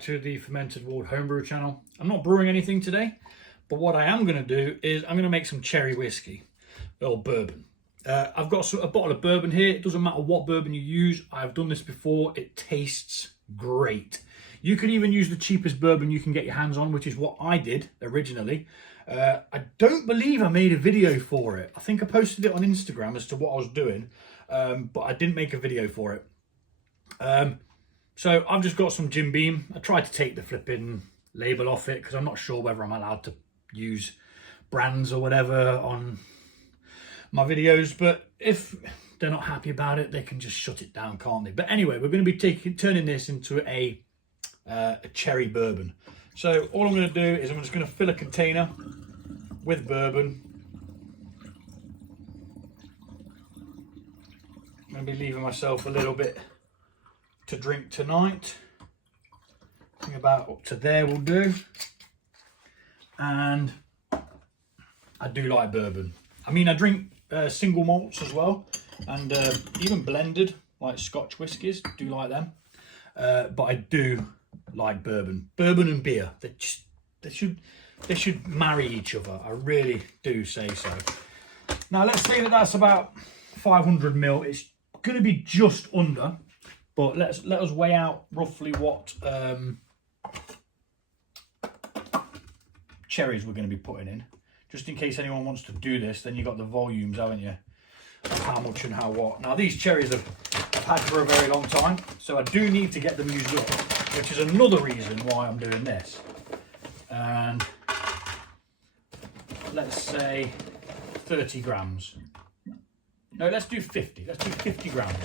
back to the Fermented Ward Homebrew channel. I'm not brewing anything today, but what I am going to do is I'm going to make some cherry whiskey, or bourbon. I've got a bottle of bourbon here. It doesn't matter what bourbon you use. I've done this before. It tastes great. You could even use the cheapest bourbon you can get your hands on, which is what I did originally. I don't believe I made a video for it. I think I posted it on Instagram as to what I was doing, but I didn't make a video for it. So I've just got some Jim Beam. I tried to take the flipping label off it because I'm not sure whether I'm allowed to use brands or whatever on my videos, but if they're not happy about it, they can just shut it down, can't they? But anyway, we're going to be turning this into a cherry bourbon. So all I'm going to do is I'm just going to fill a container with bourbon. I'm going to be leaving myself a little bit to drink tonight. I think about up to there will do. And I do like bourbon. I mean, I drink single malts as well, and even blended like Scotch whiskies, do like them. But I do like bourbon. Bourbon and beer, they should marry each other. I really do say so. Now let's say that that's about 500 ml. It's going to be just under, but let us weigh out roughly what cherries we're going to be putting in, just in case anyone wants to do this. Then you got the volumes, haven't you, of how much and how what. Now these cherries I've had for a very long time, so I do need to get them used up, which is another reason why I'm doing this. And let's say 30 grams. No, let's do 50. Let's do 50 grams.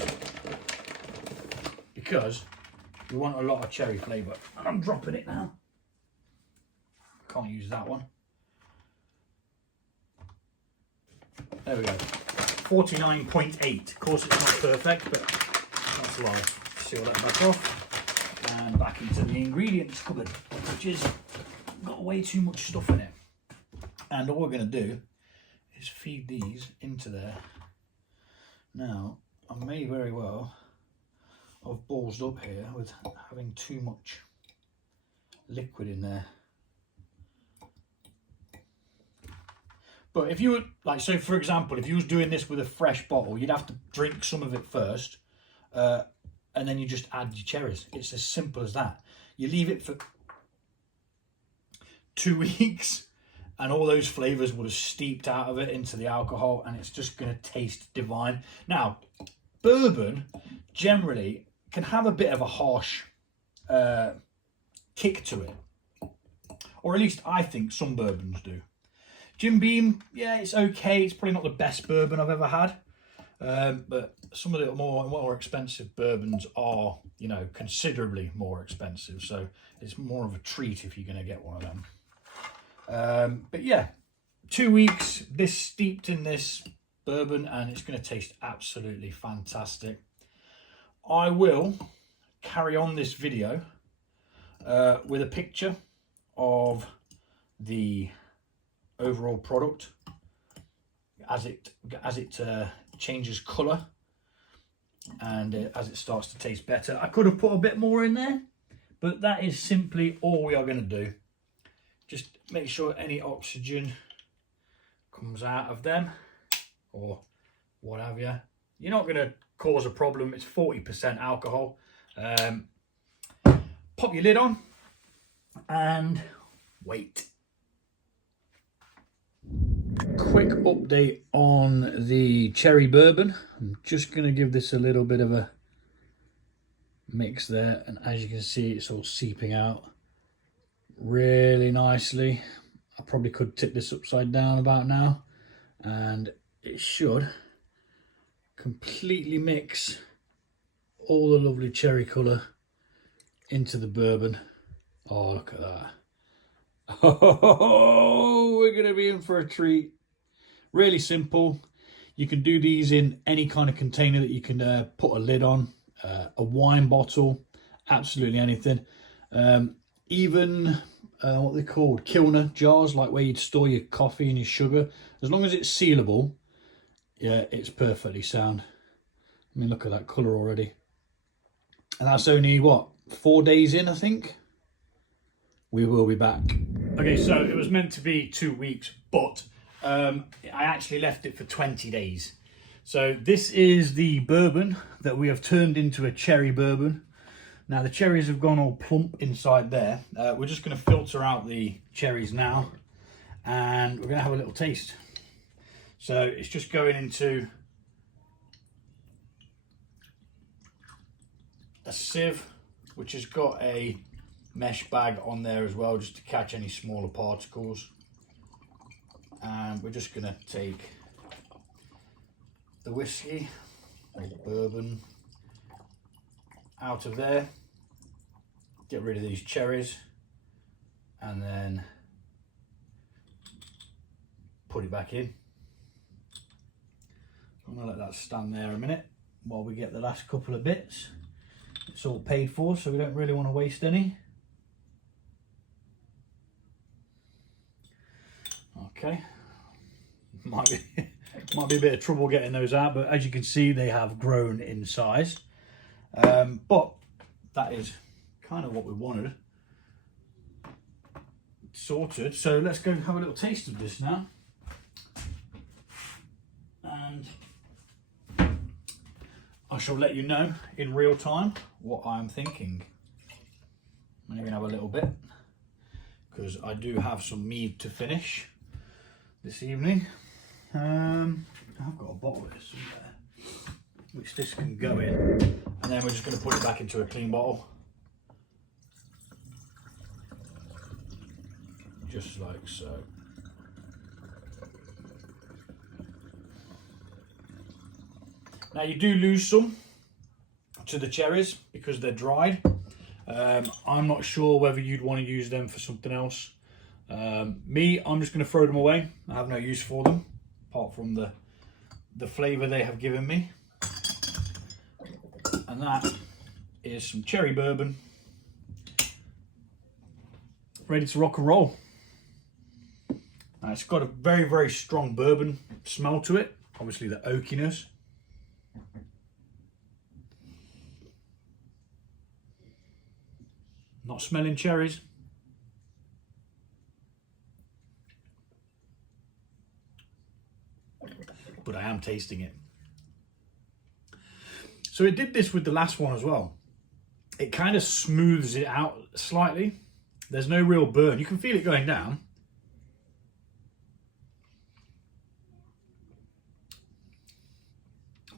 Because we want a lot of cherry flavour. And I'm dropping it now. Can't use that one. There we go. 49.8. Of course it's not perfect, but that's life. Seal that back off. And back into the ingredients cupboard, which has got way too much stuff in it. And all we're going to do is feed these into there. Now, I may very well have ballsed up here with having too much liquid in there. But if you were, like, so for example, if you was doing this with a fresh bottle, you'd have to drink some of it first, and then you just add your cherries. It's as simple as that. You leave it for 2 weeks, and all those flavours would have steeped out of it into the alcohol, and it's just going to taste divine. Now, bourbon generally can have a bit of a harsh kick to it, or at least I think some bourbons do. Jim Beam, yeah, it's okay. It's probably not the best bourbon I've ever had, but some of the more expensive bourbons are, you know, considerably more expensive. So it's more of a treat if you're going to get one of them. But yeah, 2 weeks, this steeped in this bourbon, and it's going to taste absolutely fantastic. I will carry on this video with a picture of the overall product as it changes colour and as it starts to taste better. I could have put a bit more in there, but that is simply all we are going to do. Just make sure any oxygen comes out of them or what have you. You're not going to cause a problem. It's 40% alcohol. Pop your lid on and wait. Quick update on the cherry bourbon. I'm just going to give this a little bit of a mix there, and as you can see, it's all seeping out really nicely. I probably could tip this upside down about now, and it should completely mix all the lovely cherry colour into the bourbon. Oh, look at that. Oh, we're going to be in for a treat. Really simple. You can do these in any kind of container that you can put a lid on, a wine bottle, absolutely anything. Even what they're called, Kilner jars, like where you'd store your coffee and your sugar. As long as it's sealable, yeah, it's perfectly sound. I mean, look at that colour already. And that's only, what, 4 days in, I think? we will be back. Okay, so it was meant to be 2 weeks, but I actually left it for 20 days. So this is the bourbon that we have turned into a cherry bourbon. Now the cherries have gone all plump inside there. We're just going to filter out the cherries now, and we're going to have a little taste. So it's just going into a sieve, which has got a mesh bag on there as well, just to catch any smaller particles. And we're just going to take the whiskey or the bourbon out of there, get rid of these cherries, and then put it back in. I'm going to let that stand there a minute while we get the last couple of bits. It's all paid for, so we don't really want to waste any. Okay, might be a bit of trouble getting those out, but as you can see, they have grown in size. But that is kind of what we wanted sorted. So let's go have a little taste of this now, and I shall let you know in real time what I'm thinking. I'm going to have a little bit because I do have some mead to finish this evening. I've got a bottle of this somewhere which this can go in, and then we're just going to put it back into a clean bottle, just like so. Now you do lose some to the cherries because they're dried. I'm not sure whether you'd want to use them for something else. I'm just going to throw them away. I have no use for them apart from the flavour they have given me. And that is some cherry bourbon, ready to rock and roll. Now it's got a very, very strong bourbon smell to it, obviously the oakiness. Not smelling cherries. But I am tasting it. So it did this with the last one as well. It kind of smooths it out slightly. There's no real burn. You can feel it going down.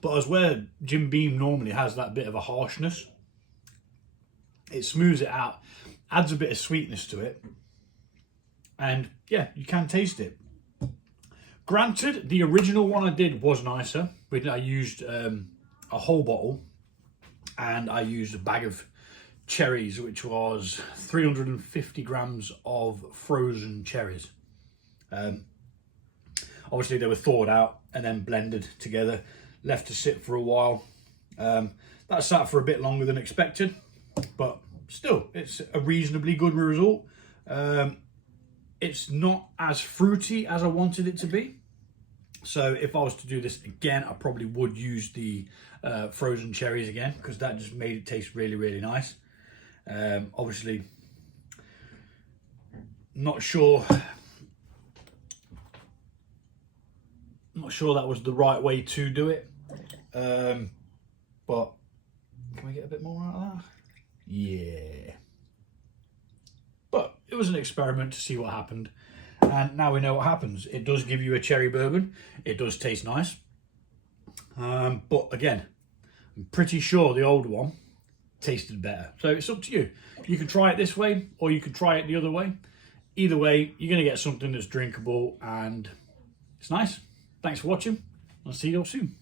But as where Jim Beam normally has that bit of a harshness, it smooths it out, adds a bit of sweetness to it, and yeah, you can taste it. Granted, the original one I did was nicer. I used a whole bottle, and I used a bag of cherries, which was 350 grams of frozen cherries. Obviously, they were thawed out and then blended together, left to sit for a while. That sat for a bit longer than expected, but still, it's a reasonably good result. It's not as fruity as I wanted it to be. So if I was to do this again, I probably would use the frozen cherries again, because that just made it taste really, really nice. Obviously, not sure that was the right way to do it. But can we get a bit more out of that? Yeah. But it was an experiment to see what happened. And now we know what happens. It does give you a cherry bourbon. It does taste nice. But again, I'm pretty sure the old one tasted better. So it's up to you. You can try it this way, or you can try it the other way. Either way, you're going to get something that's drinkable and it's nice. Thanks for watching. I'll see you all soon.